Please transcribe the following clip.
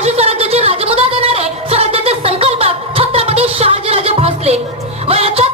अशी स्वराज्याची राजमुद्रा देणारे स्वराज्याचे संकल्पक छत्रपती शहाजीराजे भोसले व याच्या